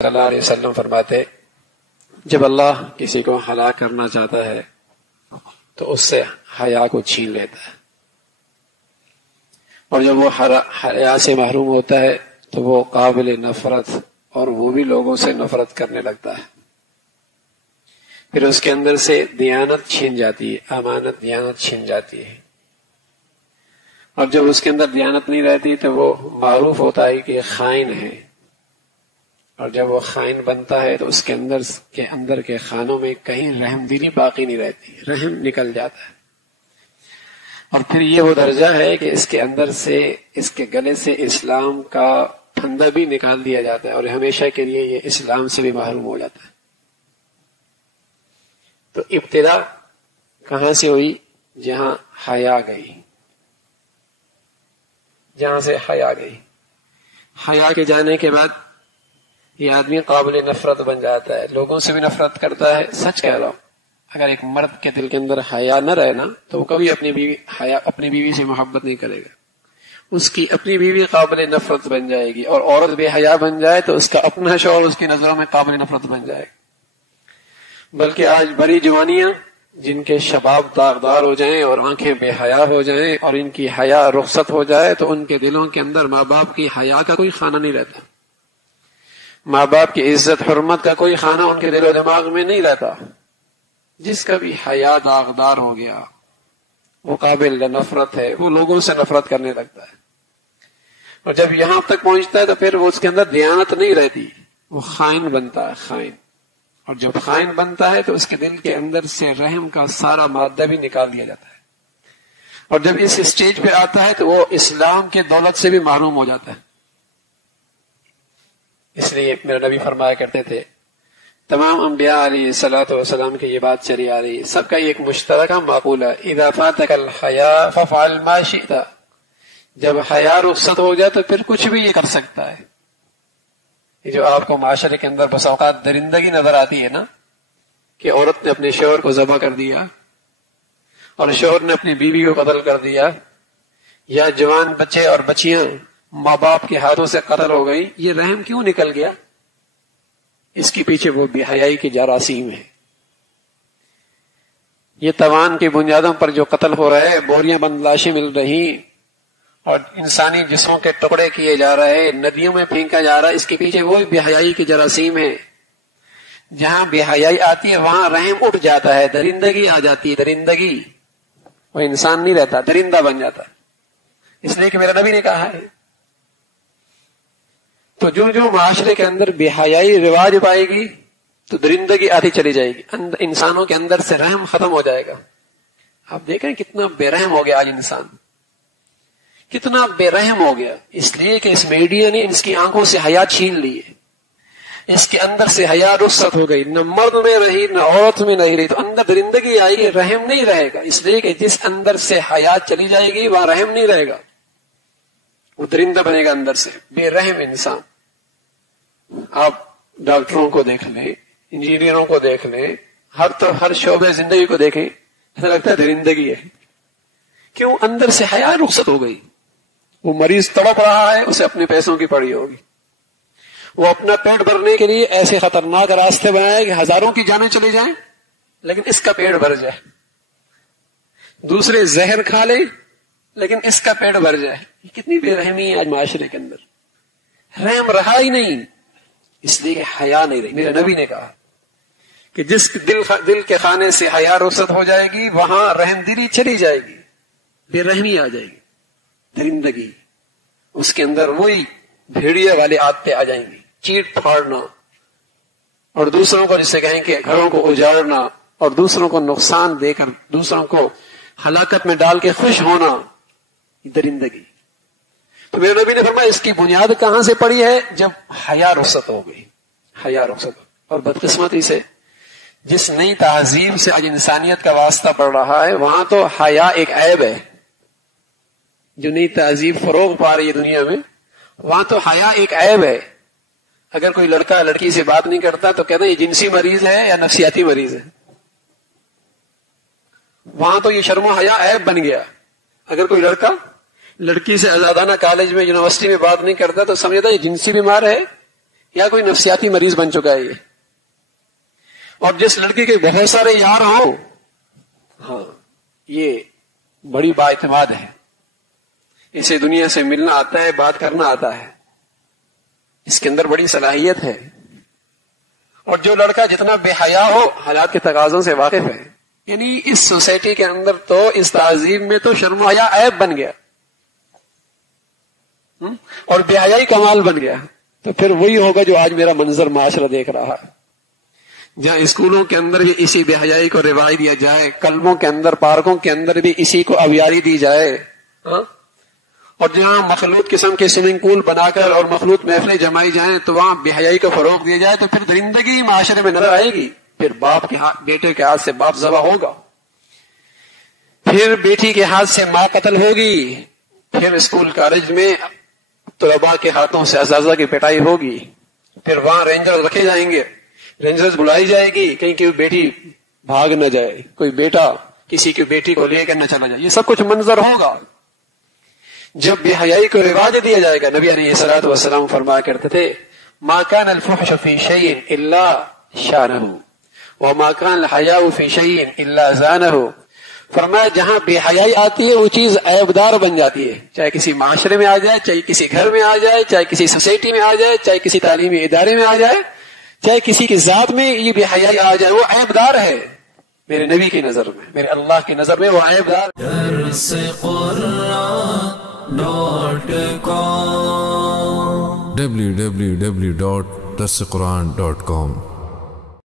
صلی اللہ علیہ وسلم فرماتے جب اللہ کسی کو ہلاک کرنا چاہتا ہے تو اس سے حیا کو چھین لیتا ہے، اور جب وہ حیا سے محروم ہوتا ہے تو وہ قابل نفرت اور وہ بھی لوگوں سے نفرت کرنے لگتا ہے۔ پھر اس کے اندر سے دیانت چھین جاتی ہے، امانت دیانت چھین جاتی ہے، اور جب اس کے اندر دیانت نہیں رہتی تو وہ معروف ہوتا ہے کہ خائن ہے، اور جب وہ خائن بنتا ہے تو اس کے اندر کے خانوں میں کہیں رحم دلی باقی نہیں رہتی، رحم نکل جاتا ہے، اور پھر یہ وہ درجہ ہے کہ اس کے اندر سے، اس کے گلے سے اسلام کا پھندا بھی نکال دیا جاتا ہے، اور ہمیشہ کے لیے یہ اسلام سے بھی محروم ہو جاتا ہے۔ تو ابتدا کہاں سے ہوئی؟ جہاں حیا گئی، جہاں سے حیا گئی۔ حیا کے جانے کے بعد یہ آدمی قابل نفرت بن جاتا ہے، لوگوں سے بھی نفرت کرتا ہے۔ سچ کہہ رہا ہوں، اگر ایک مرد کے دل کے اندر حیا نہ رہے نا تو وہ کبھی اپنی بیوی سے محبت نہیں کرے گا، اس کی اپنی بیوی قابل نفرت بن جائے گی، اور عورت بے حیا بن جائے تو اس کا اپنا شوہر اس کی نظروں میں قابل نفرت بن جائے گا۔ بلکہ آج بڑی جوانیاں جن کے شباب داغدار ہو جائیں اور آنکھیں بے حیا ہو جائیں اور ان کی حیا رخصت ہو جائے تو ان کے دلوں کے اندر ماں باپ کی حیا کا کوئی خانہ نہیں رہتا، ماں باپ کی عزت حرمت کا کوئی خانہ ان کے دل و دماغ میں نہیں رہتا۔ جس کا بھی حیا داغدار ہو گیا وہ قابل نفرت ہے، وہ لوگوں سے نفرت کرنے لگتا ہے، اور جب یہاں تک پہنچتا ہے تو پھر وہ اس کے اندر دیانت نہیں رہتی، وہ خائن بنتا ہے، خائن، اور جب خائن بنتا ہے تو اس کے دل کے اندر سے رحم کا سارا مادہ بھی نکال دیا جاتا ہے، اور جب اس اسٹیج پہ آتا ہے تو وہ اسلام کے دولت سے بھی محروم ہو جاتا ہے۔ اس لیے میرے نبی فرمایا کرتے تھے، تمام انبیاء علیہ الصلوۃ والسلام کی یہ بات چلی آ رہی ہے، سب کا ایک مشترکہ معقول ہے، اذا فاتک الحیا فافعل ما شئت، جب حیا رخصت ہو جائے تو پھر کچھ بھی یہ کر سکتا ہے۔ یہ جو آپ کو معاشرے کے اندر بس اوقات درندگی نظر آتی ہے نا، کہ عورت نے اپنے شوہر کو ذبح کر دیا اور شوہر نے اپنی بیوی کو قتل کر دیا، یا جوان بچے اور بچیاں ماں باپ کے ہاتھوں سے قتل ہو گئی، یہ رحم کیوں نکل گیا؟ اس کے پیچھے وہ بے حیائی کی جراثیم ہے۔ یہ توان کی بنیادوں پر جو قتل ہو رہے، بوریاں بند لاشیں مل رہی اور انسانی جسموں کے ٹکڑے کیے جا رہے، ندیوں میں پھینکا جا رہا ہے، اس کے پیچھے وہی بے حیائی کی جراثیم ہے۔ جہاں بے حیائی آتی ہے وہاں رحم اٹھ جاتا ہے، درندگی آ جاتی ہے، درندگی، وہ انسان نہیں رہتا، درندہ بن جاتا ہے۔ اس لیے کہ میرا نبی نے کہا ہے، تو جو معاشرے کے اندر بے حیائی رواج پائے گی تو درندگی آتی چلی جائے گی، انسانوں کے اندر سے رحم ختم ہو جائے گا۔ آپ دیکھیں کتنا بے رحم ہو گیا آج انسان، کتنا بے رحم ہو گیا، اس لیے کہ اس میڈیا نے اس کی آنکھوں سے حیا چھین لی ہے، اس کے اندر سے حیا رخصت ہو گئی، نہ مرد میں رہی نہ عورت میں نہیں رہی، تو اندر درندگی آئی ہے، رحم نہیں رہے گا، اس لیے کہ جس اندر سے حیا چلی جائے گی وہاں رحم نہیں رہے گا، وہ درندہ بنے گا اندر سے، بے رحم انسان۔ آپ ڈاکٹروں کو دیکھ لیں، انجینئروں کو دیکھ لیں، ہر شعبے زندگی کو دیکھیں، ایسا لگتا ہے درندگی ہے۔ کیوں؟ اندر سے حیا رخصت ہو گئی۔ وہ مریض تڑپ رہا ہے، اسے اپنے پیسوں کی پڑی ہوگی، وہ اپنا پیٹ بھرنے کے لیے ایسے خطرناک راستے بنائے کہ ہزاروں کی جانیں چلی جائیں لیکن اس کا پیٹ بھر جائے، دوسرے زہر کھا لیں لیکن اس کا پیٹ بھر جائے۔ یہ کتنی بے رحمی ہے آج معاشرے کے اندر، رحم رہا ہی نہیں، اس لیے کہ حیا نہیں رہی۔ میرے نبی نے کہا کہ جس دل کے خانے سے حیا رخصت ہو جائے گی وہاں رحم دلی چلی جائے گی، بے رحمی آ جائے گی، درندگی، اس کے اندر وہی بھیڑیا والے عادتیں آ جائیں گی، چیٹ پھاڑنا، اور دوسروں کو جسے کہیں کہ گھروں کو اجاڑنا، اور دوسروں کو نقصان دے کر دوسروں کو ہلاکت میں ڈال کے خوش ہونا، یہ درندگی۔ تو میرے نبی نے فرمایا اس کی بنیاد کہاں سے پڑی ہے؟ جب حیا رخصت ہو گئی، حیا رخصت ہو۔ اور بدقسمتی سے جس نئی تہذیب سے آج انسانیت کا واسطہ پڑ رہا ہے وہاں تو حیا ایک عیب ہے، جو نئی تہذیب فروغ پا رہی ہے دنیا میں وہاں تو حیا ایک عیب ہے۔ اگر کوئی لڑکا لڑکی سے بات نہیں کرتا تو کہتے ہیں یہ جنسی مریض ہے یا نفسیاتی مریض ہے، وہاں تو یہ شرم و حیا عیب بن گیا۔ اگر کوئی لڑکا لڑکی سے آزادانہ کالج میں یونیورسٹی میں بات نہیں کرتا تو سمجھتا یہ جنسی بیمار ہے یا کوئی نفسیاتی مریض بن چکا ہے یہ. اور جس لڑکی کے بہت سارے یار ہوں، ہاں یہ بڑی با اعتماد ہے، اسے دنیا سے ملنا آتا ہے، بات کرنا آتا ہے، اس کے اندر بڑی صلاحیت ہے. اور جو لڑکا جتنا بے حیا ہو، حالات کے تقاضوں سے واقف ہے. یعنی اس سوسائٹی کے اندر تو، اس تہذیب میں تو شرم و حیا عیب بن گیا اور بے حیائی کمال بن گیا. تو پھر وہی ہوگا جو آج میرا منظر معاشرہ دیکھ رہا ہے، جہاں اسکولوں کے اندر بھی اسی بے حیائی کو رواج دیا جائے، کلبوں کے اندر، پارکوں کے اندر بھی اسی کو اویاری دی جائے، اور جہاں مخلوط قسم کے سوئمنگ پول بنا کر اور مخلوط محفلیں جمائی جائیں تو وہاں بے حیائی کو فروغ دیا جائے، تو پھر درندگی معاشرے میں نظر آئے گی. پھر باپ کے ہاتھ، بیٹے کے ہاتھ سے باپ ذبح ہوگا، پھر بیٹی کے ہاتھ سے ماں قتل ہوگی، پھر اسکول کالج میں طلباء کے ہاتھوں سے اساتذہ کی پٹائی ہوگی، پھر وہاں رینجرز رکھے جائیں گے، رینجرز بلائی جائے گی کہیں کوئی بیٹی بھاگ نہ جائے، کوئی بیٹا کسی کی بیٹی کو لے کر نہ چلا جائے. یہ سب کچھ منظر ہوگا جب بے حیائی کو رواج دیا جائے گا. نبی علیہ الصلوۃ والسلام فرمایا کرتے تھے، ما كان الفحش في شيء الا شانه وما كان الحياء في شيء الا زانه. فرمایا جہاں بے حیائی آتی ہے وہ چیز عیبدار بن جاتی ہے، چاہے کسی معاشرے میں آ جائے، چاہے کسی گھر میں آ جائے، چاہے کسی سوسائٹی میں آ جائے، چاہے کسی تعلیمی ادارے میں آ جائے، چاہے کسی کی ذات میں یہ بے حیائی آ جائے، وہ عیبدار ہے میرے نبی کی نظر میں، میرے اللہ کی نظر میں وہ عیبدار. www.darsequran.com